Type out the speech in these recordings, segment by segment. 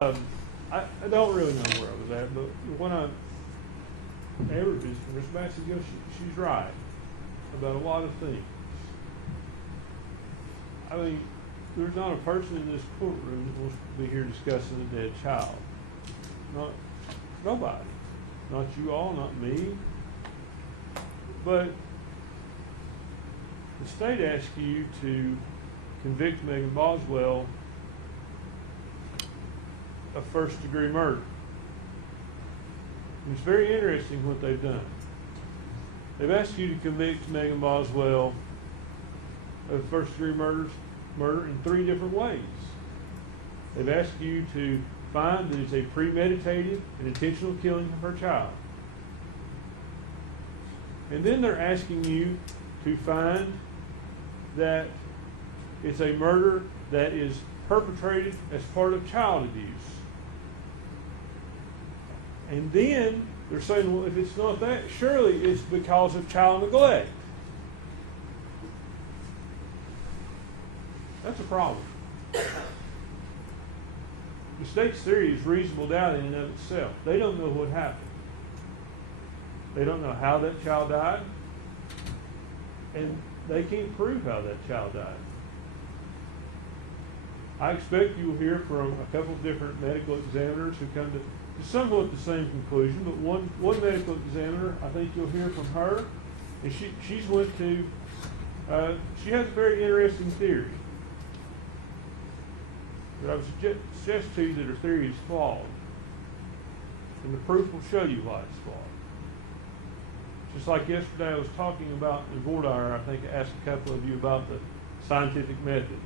I don't really know where I was at, but when I ever visited Miss Massey, she's right about a lot of things. I mean, there's not a person in this courtroom that wants to be here discussing a dead child. Nobody. Not you all, not me. But the state asks you to convict Megan Boswell of first-degree murder. And it's very interesting what they've done. They've asked you to convict Megan Boswell of first-degree murder in 3 different ways. They've asked you to find that it's a premeditated and intentional killing of her child. And then they're asking you to find that it's a murder that is perpetrated as part of child abuse. And then they're saying, well, if it's not that, surely it's because of child neglect. That's a problem. The state's theory is reasonable doubt in and of itself. They don't know what happened. They don't know how that child died, and they can't prove how that child died. I expect you will hear from a couple of different medical examiners who come to somewhat the same conclusion, but one medical examiner, I think you'll hear from her, and she has a very interesting theory. But I would suggest to you that her theory is flawed, and the proof will show you why it's flawed. Just like yesterday I was talking about in Vordaer, I think I asked a couple of you about the scientific method,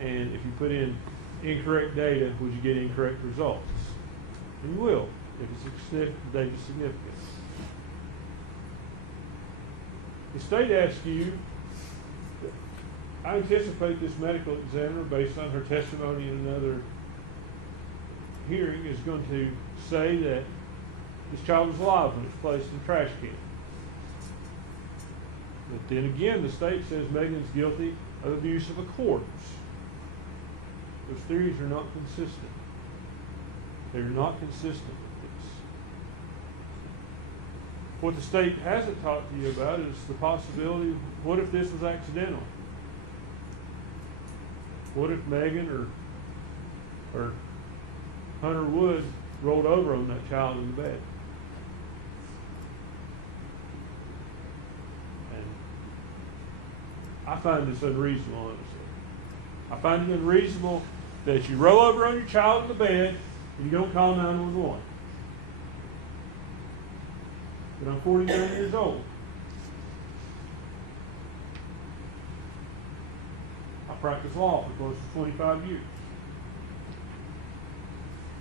and if you put in incorrect data, would you get incorrect results? And you will, if it's data significant. The state asks you, I anticipate this medical examiner, based on her testimony in another hearing, is going to say that this child was alive when it was placed in the trash can. But then again, the state says Megan's guilty of abuse of a corpse. Those theories are not consistent. They're not consistent with this. What the state hasn't talked to you about is the possibility, what if this was accidental? What if Megan or Hunter Wood rolled over on that child in the bed? And I find this unreasonable, honestly. I find it unreasonable that you roll over on your child in the bed and you don't call 911. But I'm 49 years old. I practiced law for close to 25 years.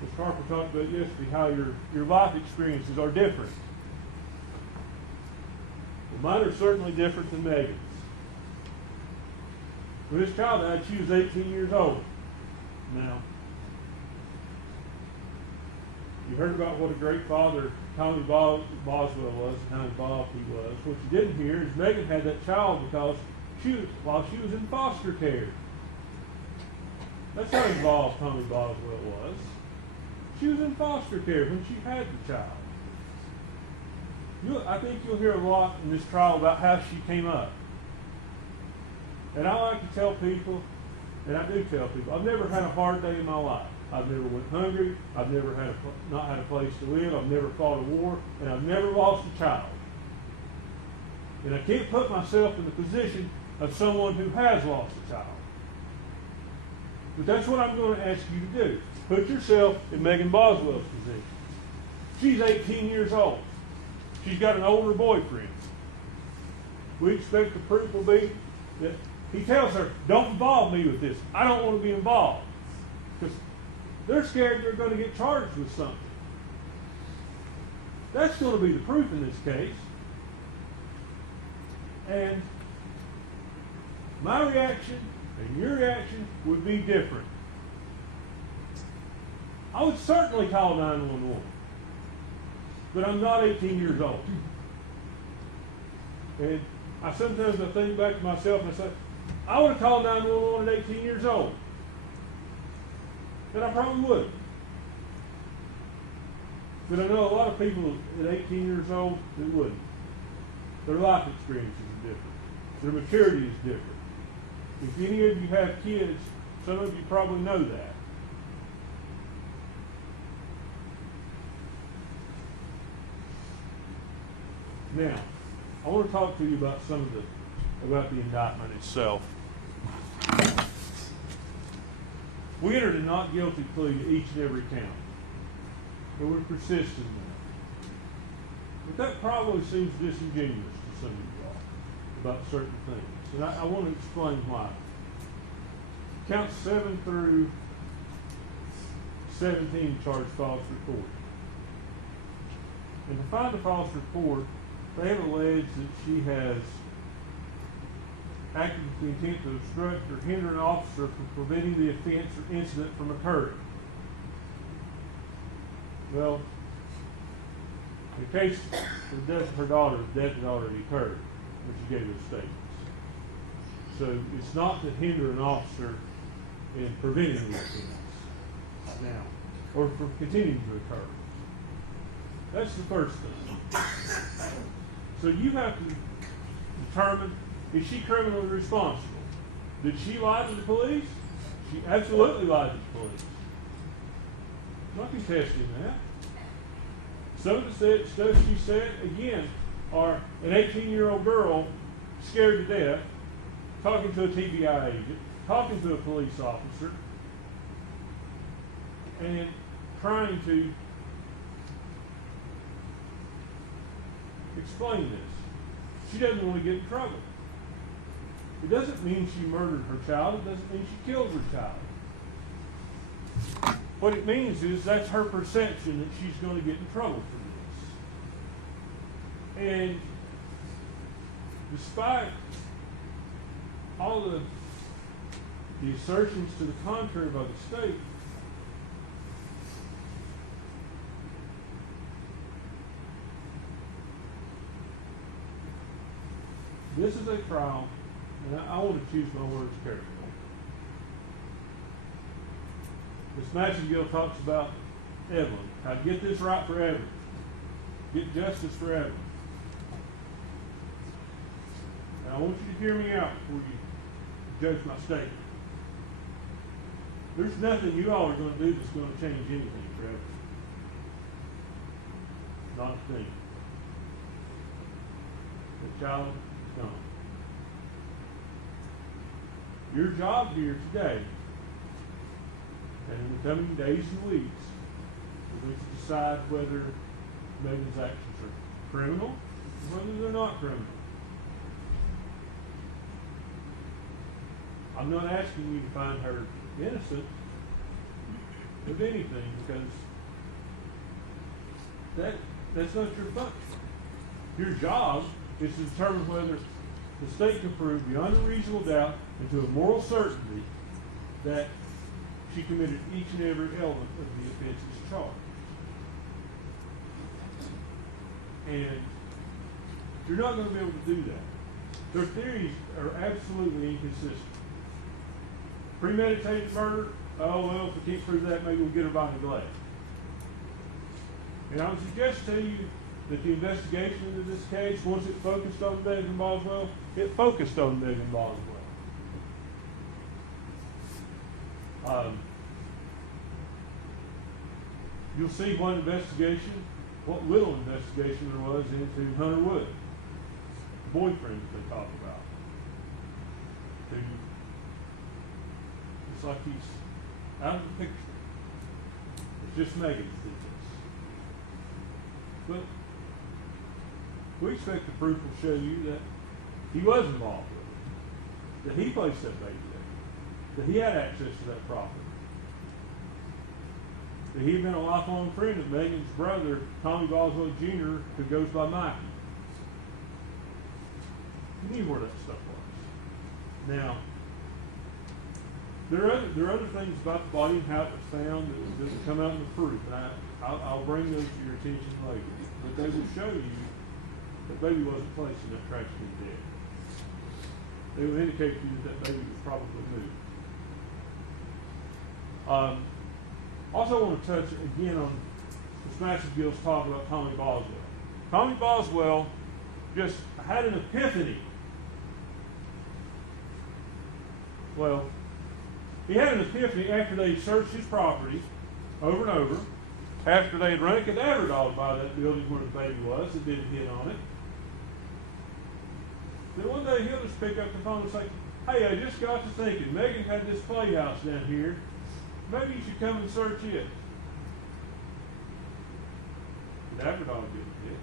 Ms. Harper talked about yesterday how your life experiences are different. Well, mine are certainly different than Megan's. When this child died, she was 18 years old. Now, you heard about what a great father Tommy Boswell was and how involved he was. What you didn't hear is Megan had that child because while she was in foster care. That's how involved Tommy Boswell was. She was in foster care when she had the child. I think you'll hear a lot in this trial about how she came up. And I like to tell people, and I do tell people, I've never had a hard day in my life. I've never went hungry. I've never not had a place to live. I've never fought a war, and I've never lost a child. And I can't put myself in the position of someone who has lost a child. But that's what I'm going to ask you to do. Put yourself in Megan Boswell's position. She's 18 years old. She's got an older boyfriend. We expect the proof will be that he tells her, don't involve me with this. I don't want to be involved. Because they're scared they're going to get charged with something. That's going to be the proof in this case. And my reaction and your reaction would be different. I would certainly call 911. But I'm not 18 years old. And sometimes I think back to myself and I say, I would have called 911 at 18 years old. And I probably would. But I know a lot of people at 18 years old that wouldn't. Their life experiences are different. Their maturity is different. If any of you have kids, some of you probably know that. Now, I want to talk to you about about the indictment itself. We entered a not guilty plea to each and every count, but we persisted in that. But that probably seems disingenuous to some of you all about certain things, and I want to explain why. Counts 7 through 17 charge false report. And to find a false report, they have alleged that she has acted with the intent to obstruct or hinder an officer from preventing the offense or incident from occurring. Well, in the case of the death of her daughter, the death had already occurred when she gave those statements. So it's not to hinder an officer in preventing the offense now, or from continuing to occur. That's the first thing. So you have to determine, is she criminally responsible? Did she lie to the police? She absolutely lied to the police. I'm not contesting that. Some of the stuff she said, again, are an 18-year-old girl scared to death, talking to a TBI agent, talking to a police officer, and trying to explain this. She doesn't want to get in trouble. It doesn't mean she murdered her child. It doesn't mean she killed her child. What it means is that's her perception that she's going to get in trouble for this. And despite all the assertions to the contrary by the state, this is a trial, and I want to choose my words carefully. Ms. Matchengill talks about Evelyn. How to get this right for Evelyn. Get justice for Evelyn. And I want you to hear me out before you judge my statement. There's nothing you all are going to do that's going to change anything for Evelyn. Not a thing. The child is gone. Your job here today, and in the coming days and weeks, is going to decide whether Megan's actions are criminal or whether they're not criminal. I'm not asking you to find her innocent of anything, because that's not your function. Your job is to determine whether the state can prove beyond a reasonable doubt and to a moral certainty that she committed each and every element of the offenses charged. And you're not going to be able to do that. Their theories are absolutely inconsistent. Premeditated murder, oh well, if we can't prove that, maybe we'll get her by neglect. And I would suggest to you that the investigation into this case, once it focused on Megan Boswell, it focused on Megan Boswell. You'll see what little investigation there was into Hunter Wood, the boyfriend that they talk about. It's like he's out of the picture. It's just Megan that did this. But we expect the proof will show you that he was involved with it, that he placed that baby there, that he had access to that property, that he'd been a lifelong friend of Megan's brother, Tommy Boswell Jr., who goes by Mikey. He knew where that stuff was. Now, there are other things about the body and how it was found that will come out in the proof, and I'll bring those to your attention later. But they will show you that baby wasn't placed in that trash bin dead. They will indicate to you that baby was probably moved. Also, I want to touch again on this massive deal's talking about Tommy Boswell. Tommy Boswell just had an epiphany. Well, he had an epiphany after they searched his property over and over, after they had run a cadaver dog by that building where the baby was and didn't hit on it. Then one day he'll just pick up the phone and say, hey, I just got to thinking, Megan had this playhouse down here. Maybe you should come and search it. The cadaver dog didn't hit.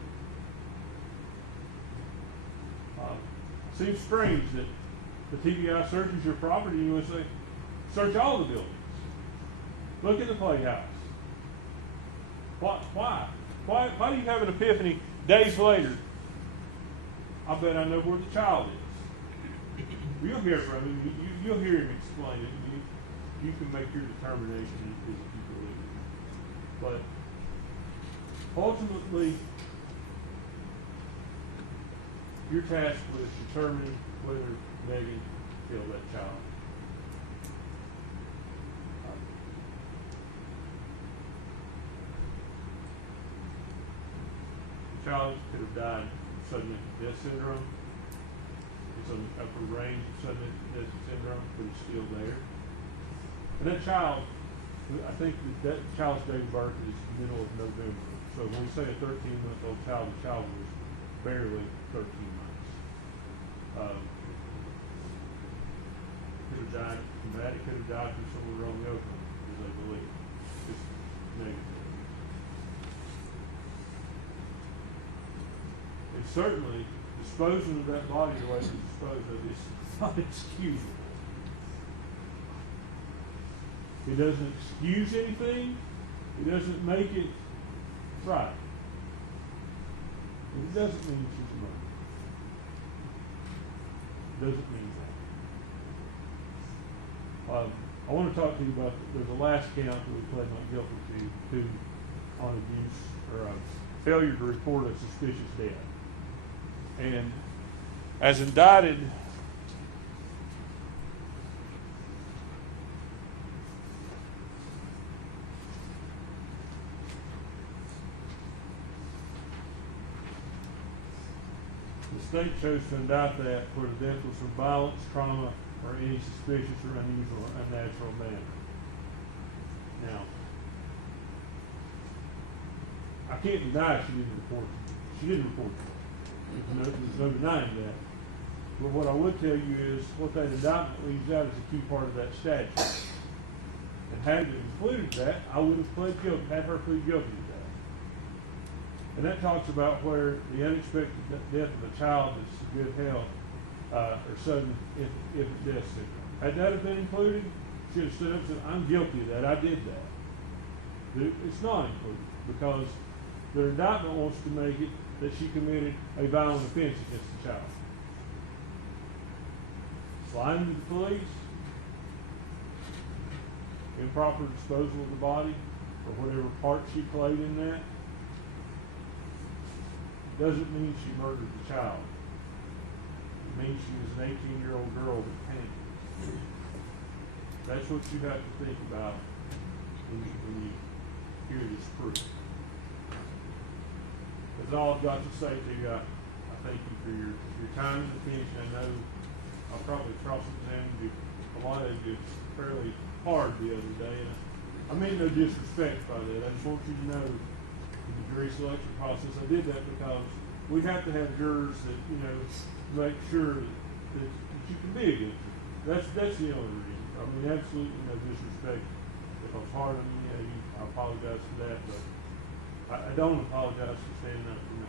Seems strange that the TBI searches your property and you would say, search all the buildings. Look at the playhouse. Why? Why do you have an epiphany days later? I bet I know where the child is. You'll hear from him. You'll hear him explain it. You can make your determination if you believe it. But ultimately, you're tasked with determining whether Megan killed that child. The child could have died of sudden death syndrome. It's on the upper range of sudden death syndrome, but it's still there. And that child, I think that child's date of birth is the middle of November. So when we say a 13-month-old child, the child was barely 13 months. Could have died from that. It could have died from somewhere around the open, as they believe. Just negative. And certainly, disposing of that body the way it was disposed of is not excusable. It doesn't excuse anything. It doesn't make it right. It doesn't mean she's a murderer. It doesn't mean that. I want to talk to you about, there's a last count that we pled not guilty to on abuse or failure to report a suspicious death. And as indicted, the state chose to indict that where the death was from violence, trauma, or any suspicious or unusual or unnatural manner. Now, I can't deny she didn't report it. She didn't report it. There's no denying that. But what I would tell you is what that indictment leaves out is a key part of that statute. And had it included that, I would have pled guilty, had her plead guilty to that. And that talks about where the unexpected death of a child is severe health or sudden if death syndrome. Had that have been included, she would have stood up and said, I'm guilty of that, I did that. But it's not included because the indictment wants to make it that she committed a violent offense against the child. Lying to the police, improper disposal of the body, or whatever part she played in that, doesn't mean she murdered the child. It means she was an 18-year-old girl with pain. That's what you have to think about when you hear this proof. That's all I've got to say to you. I thank you for your time and attention. I know I probably cross-examined you a lot of you fairly hard the other day. And I mean no disrespect by that. I just want you to know in the jury selection process, I did that because we have to have jurors that, make sure that you can be a good juror. That's the only reason. I mean, absolutely no disrespect. If I was hard on you, I apologize for that, but I don't apologize for standing up for me.